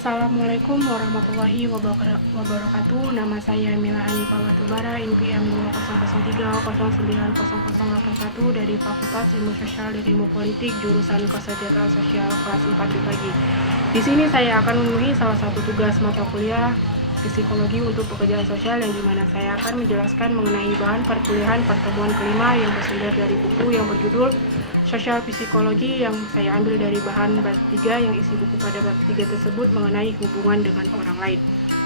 Assalamualaikum warahmatullahi wabarakatuh. Nama saya Mila Hanifah Batubara, NPM 2003090081 dari Fakultas Ilmu Sosial dan Ilmu Politik, jurusan Kesejahteraan Sosial kelas 4 pagi. Di sini saya akan memenuhi salah satu tugas mata kuliah psikologi untuk pekerjaan sosial, yang dimana saya akan menjelaskan mengenai bahan perkuliahan pertemuan kelima yang bersumber dari buku yang berjudul Sosial Psikologi, yang saya ambil dari bahan bab 3 yang isi buku pada bab 3 tersebut mengenai hubungan dengan orang lain.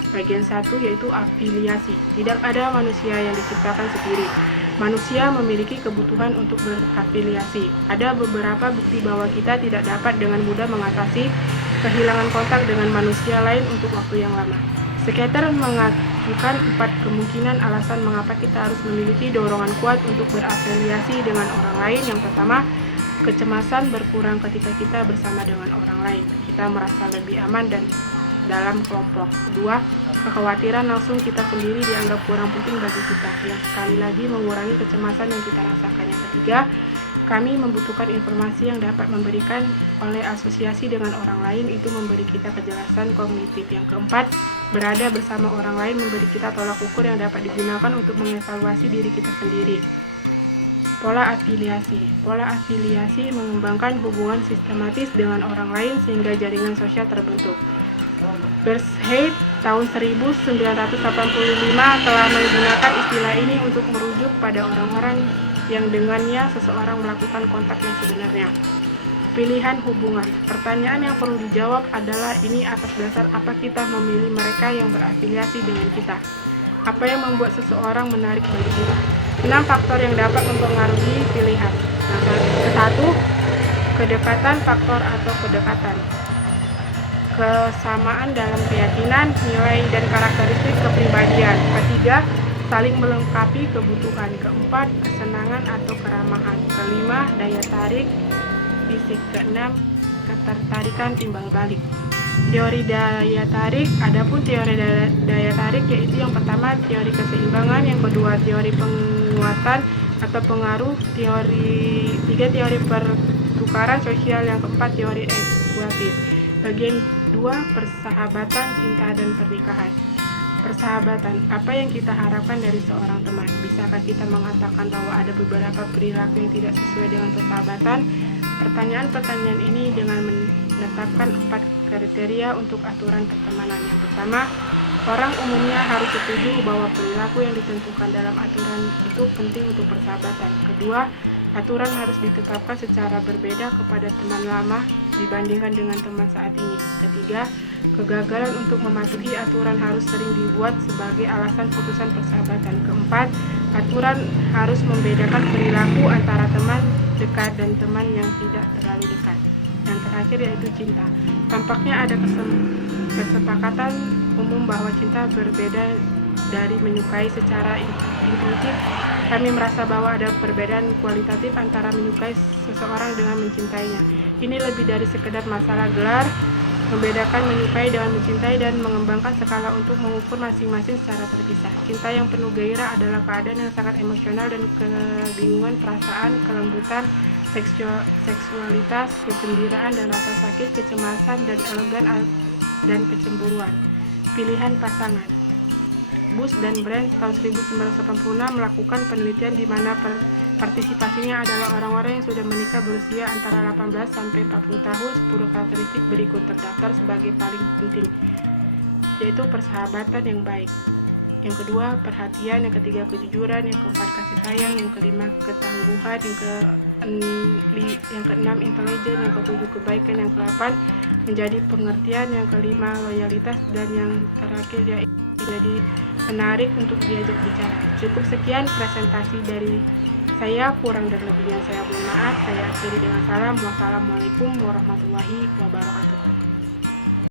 Bagian 1 yaitu afiliasi. Tidak ada manusia yang diciptakan sendiri. Manusia memiliki kebutuhan untuk berafiliasi. Ada beberapa bukti bahwa kita tidak dapat dengan mudah mengatasi kehilangan kontak dengan manusia lain untuk waktu yang lama. Psikiater mengajukan 4 kemungkinan alasan mengapa kita harus memiliki dorongan kuat untuk berafiliasi dengan orang lain. Yang pertama, kecemasan berkurang ketika kita bersama dengan orang lain. Kita merasa lebih aman dan dalam kelompok. Kedua, kekhawatiran langsung kita sendiri dianggap kurang penting bagi kita, yang sekali lagi mengurangi kecemasan yang kita rasakan. Yang ketiga, kami membutuhkan informasi yang dapat memberikan oleh asosiasi dengan orang lain, itu memberi kita kejelasan kognitif. Yang keempat, berada bersama orang lain memberi kita tolak ukur yang dapat digunakan untuk mengevaluasi diri kita sendiri. Pola afiliasi. Pola afiliasi mengembangkan hubungan sistematis dengan orang lain sehingga jaringan sosial terbentuk. Bershade tahun 1985 telah menggunakan istilah ini untuk merujuk pada orang-orang yang dengannya seseorang melakukan kontak yang sebenarnya. Pilihan hubungan. Pertanyaan yang perlu dijawab adalah, ini atas dasar apa kita memilih mereka yang berafiliasi dengan kita? Apa yang membuat seseorang menarik bagi kita? 6 faktor yang dapat mempengaruhi pilihan. Satu, kedekatan faktor atau kedekatan. Kesamaan dalam keyakinan, nilai, dan karakteristik kepribadian. Ketiga, saling melengkapi kebutuhan. Keempat, kesenangan atau keramahan. Kelima, daya tarik fisik. Keenam, ketertarikan timbal balik. Teori daya tarik. Adapun teori daya tarik yaitu yang pertama teori keseimbangan, yang kedua teori penguatan atau pengaruh, tiga teori pertukaran sosial, yang keempat teori eksklusif. Bagian 2, persahabatan, cinta, dan pernikahan. Persahabatan, apa yang kita harapkan dari seorang teman? Bisakah kita mengatakan bahwa ada beberapa perilaku yang tidak sesuai dengan persahabatan? Pertanyaan-pertanyaan ini dengan menetapkan 4 kriteria untuk aturan pertemanan. Yang pertama, orang umumnya harus setuju bahwa perilaku yang ditentukan dalam aturan itu penting untuk persahabatan. Kedua, aturan harus ditetapkan secara berbeda kepada teman lama dibandingkan dengan teman saat ini. Ketiga, kegagalan untuk mematuhi aturan harus sering dibuat sebagai alasan putusan persahabatan. Keempat, aturan harus membedakan perilaku antara teman dekat dan teman yang tidak terlalu dekat. Yang terakhir yaitu cinta. Tampaknya ada kesepakatan umum bahwa cinta berbeda dari menyukai secara intuitif. Kami merasa bahwa ada perbedaan kualitatif antara menyukai seseorang dengan mencintainya. Ini lebih dari sekedar masalah gelar, membedakan menyukai dengan mencintai dan mengembangkan skala untuk mengukur masing-masing secara terpisah. Cinta yang penuh gairah adalah keadaan yang sangat emosional dan kebingungan perasaan, kelembutan, seksualitas, kegembiraan dan rasa sakit, kecemasan dan elegan dan kecemburuan. Pilihan pasangan. Bush dan Brand tahun 1986 melakukan penelitian di mana partisipasinya adalah orang-orang yang sudah menikah berusia antara 18 sampai 40 tahun. 10 karakteristik berikut terdaftar sebagai paling penting, yaitu persahabatan yang baik. Yang kedua, perhatian. Yang ketiga, kejujuran. Yang keempat, kasih sayang. Yang kelima, ketangguhan. Yang keenam, intelijen. Yang ketujuh, kebaikan. Yang ke-8, menjadi pengertian. Yang kelima, loyalitas. Dan yang terakhir, yaitu jadi menarik untuk diajak bicara. Cukup sekian presentasi dari saya, kurang dan lebihnya saya mohon maaf. Saya akhiri dengan salam. Wassalamualaikum warahmatullahi wabarakatuh.